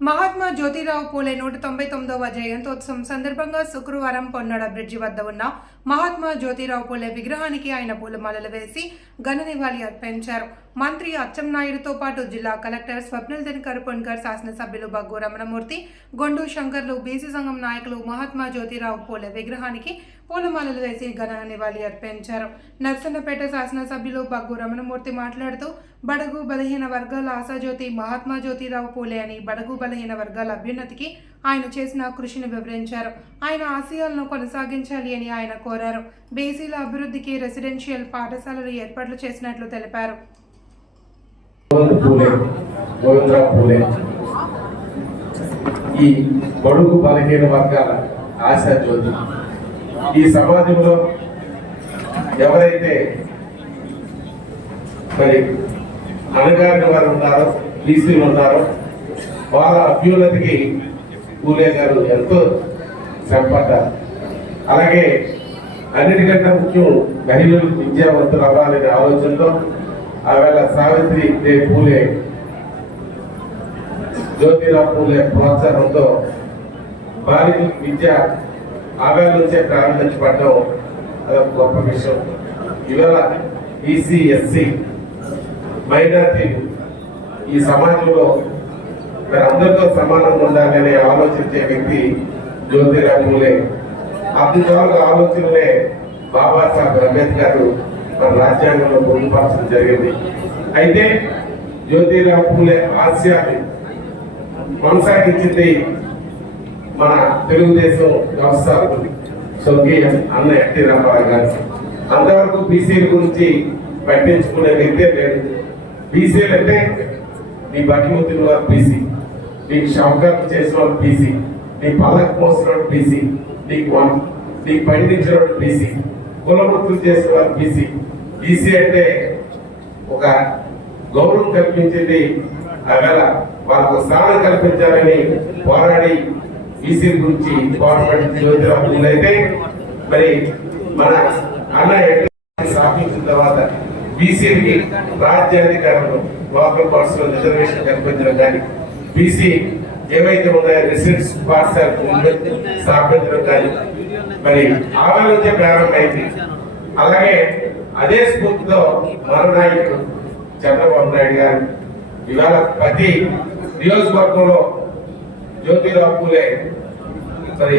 మహాత్మా జ్యోతిరావు పూలే 199వ జయంతోత్సవం సందర్భంగా శుక్రవారం పొన్నాడ బ్రిడ్జి వద్ద ఉన్న మహాత్మా జ్యోతిరావు పూలే విగ్రహానికి ఆయన పూలమాలలు వేసి ఘన నివాళి అర్పించారు. మంత్రి అచ్చెన్నాయుడుతో పాటు జిల్లా కలెక్టర్ స్వప్నిల్ దినకర్ పున్కర్, శాసనసభ్యులు బగ్గు రమణమూర్తి, గొండు శంకర్లు, బీసీ సంఘం నాయకులు మహాత్మా జ్యోతిరావు పూలే విగ్రహానికి పూలమాలలు వేసి ఘన నివాళి అర్పించారు. నర్సన్నపేట శాసనసభ్యులు బగ్గు రమణమూర్తి మాట్లాడుతూ బడుగు బలహీన వర్గాల ఆశాజ్యోతి మహాత్మా జ్యోతిరావు పూలే అని బడుగు బలహీన వర్గాల అభ్యున్నతికి ఆయన చేసిన కృషిని వివరించారు. ఆయన ఆశయాలను కొనసాగించాలి అని ఆయన కోరారు. బీసీల అభివృద్ధికి రెసిడెన్షియల్ పాఠశాలలు ఏర్పాట్లు చేసినట్లు తెలిపారు. ఈ బడుగు బలహీన వర్గాల ఆశాజ్యోతి ఈ సమాజంలో ఎవరైతే మరి అణగారిన వారు ఉన్నారో, బీసీలు ఉన్నారో వాళ్ళ అభ్యున్నతికి పూలే గారు ఎంతో శ్రమపడ్డారు. అలాగే అన్నిటికంటే ముఖ్యం మహిళలు విద్యావంతులు అవ్వాలనే ఆలోచనతో ఆవేళ సావిత్రిదేవి పూలే, జ్యోతిరావు పూలే ప్రోత్సాహంతో బాలికలకు విద్య ఆవేళ నుంచే ప్రారంభించబడడం అదొక గొప్ప విషయం. ఇవాళ ఈసీ, ఎస్సీ, మైనార్టీలు ఈ సమాజంలో మరి అందరితో సమానంగా ఉండాలని ఆలోచించే వ్యక్తి జ్యోతిరావు పూలే. అద్భుతాలుగా ఆలోచనలే బాబాసాహెబ్ అంబేద్కర్ మన రాజ్యాంగంలో పొందుపరచడం జరిగింది. అయితే జ్యోతిరావు పూలే ఆశయాన్ని కొనసాగించింది మన తెలుగుదేశం వ్యవస్థాపకుడు స్వర్గీయ అన్న ఎన్టీ రామారావు గారు. అంతవరకు బీసీల గురించి పట్టించుకునే వ్యక్తే లేదు. బీసీలు అంటే నీ బట్టలు తిన్న వారు బీసీ, నీకు షౌకర్లు చేసిన వాడు బీసీ, నీ పళ్ళకు మోసిన వాడు బీసీ, నీకు పండించిన వాడు బీసీ, కులవృత్తులు చేసిన వారు బీసీ. బీసీ అంటే ఒక గౌరవం కల్పించింది. అవేళ వాళ్ళకు స్థానం కల్పించాలని పోరాడి బీసీ గురించి పాటుపడి జ్యోతిరావు పూలే అయితే మరి మన అన్న స్థాపించిన తర్వాత బీసీకి రాజ్యాధికారంలో లోకల్ బాడీస్ లో రిజర్వేషన్ కల్పించడం కానీ, బీసీ ఏవైతే ఉన్నాయో రెసిడెన్స్ పాఠశాల స్థాపించడం కానీ మరి ఆవేళ నుంచే ప్రారంభమైంది. అలాగే అదే స్ఫూర్తితో మన నాయకుడు చంద్రబాబు నాయుడు గారు ఇవాళ ప్రతి నియోజకవర్గంలో జ్యోతిరావు పూలే మరి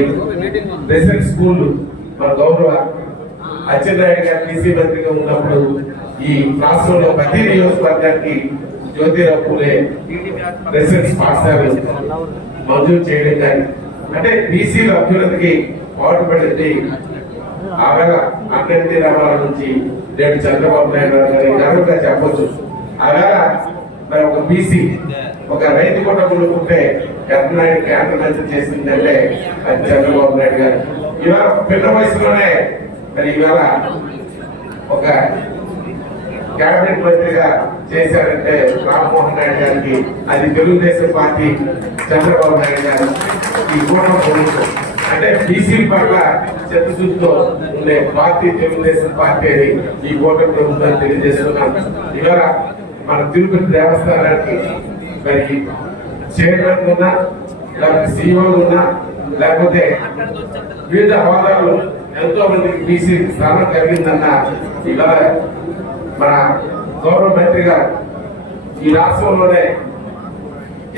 రెసిడెన్స్ స్కూల్ మన గౌరవ అచ్చెన్నాయుడు గారు బీసీ మంత్రిగా ఉన్నప్పుడు ఈ రాష్ట్రంలో ప్రతి నియోజకవర్గానికి జ్యోతిరావు పూలే రెసిడెన్స్ పాఠశాలలు మంజూరు చేయడం కానీ, అంటే బీసీల అభ్యున్నతికి పాటుపడింది ఆవేళ అన్నంటి రామారావు నుంచి నేడు చంద్రబాబు నాయుడు గారి గర్వంగా చెప్పొచ్చు. ఆవేళ మరి ఒక బీసీ ఒక రైతు కుటుంబంలో ఉంటే ఎర్రనాయుడు కేంద్ర మంత్రి చేసిందంటే అది చంద్రబాబు నాయుడు గారు. ఇవాళ పిల్ల వయసులోనే మరి ఇవాళ ఒక కేబినెట్ మంత్రిగా చేశారంటే రామ్మోహన్ నాయుడు గారికి అది తెలుగుదేశం పార్టీ చంద్రబాబు నాయుడు గారు ఈ కూటమి అంటే బీసీ పట్ల చిత్తశుద్ధితో ఉండే పార్టీ తెలుగుదేశం పార్టీ అని ఈ కూటమిలో ఉందని తెలియజేస్తున్నాను. ఇవాళ మన తిరుపతి దేవస్థానానికి మరి చైర్మన్ ఉన్నా, లేకపోతే సీఈఓలు ఉన్నా, లేకపోతే వివిధ హోదాలు ఎంతో మందికి బీసీ స్థానం కలిగిందన్న ఇవాళ మన గౌరవ మంత్రి గారు ఈ రాష్ట్రంలోనే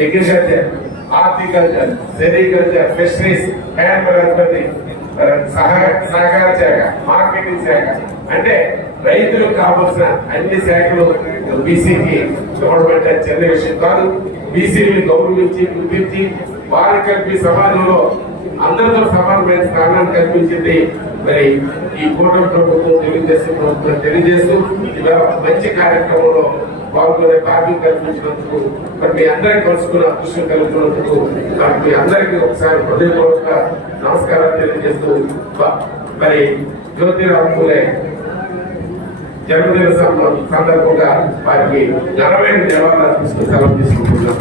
agriculture, horticulture, sericulture, fisheries, hand సహకార శాఖ, మార్కెటింగ్ శాఖ అంటే రైతులకు కావాల్సిన అన్ని శాఖలు బీసీకి గవర్నమెంట్ చిన్న విషయం కాదు. బీసీని గౌరవించి గుర్తించి వారికి కలిపి సమాజంలో అందరితో సమానమైన స్థానాన్ని కల్పించింది మరి ఈ కూటమి ప్రభుత్వం, తెలుగుదేశం ప్రభుత్వం తెలియజేస్తూ ఇవాళ మంచి కార్యక్రమంలో పాల్గొనే భాగ్యం కల్పించినందుకు మరి మీ అందరికీ కలుసుకున్న అదృష్టం కలుగుతున్నందుకు మీ అందరికీ ఒకసారి హృదయపూర్వక నమస్కారాలు తెలియజేస్తూ మరి జ్యోతిరావు పూలే జన్మదిన సందర్భంగా వారికి ఘనమైన జవాబులు అర్పిస్తూ సెలవు తీసుకుంటున్నాం.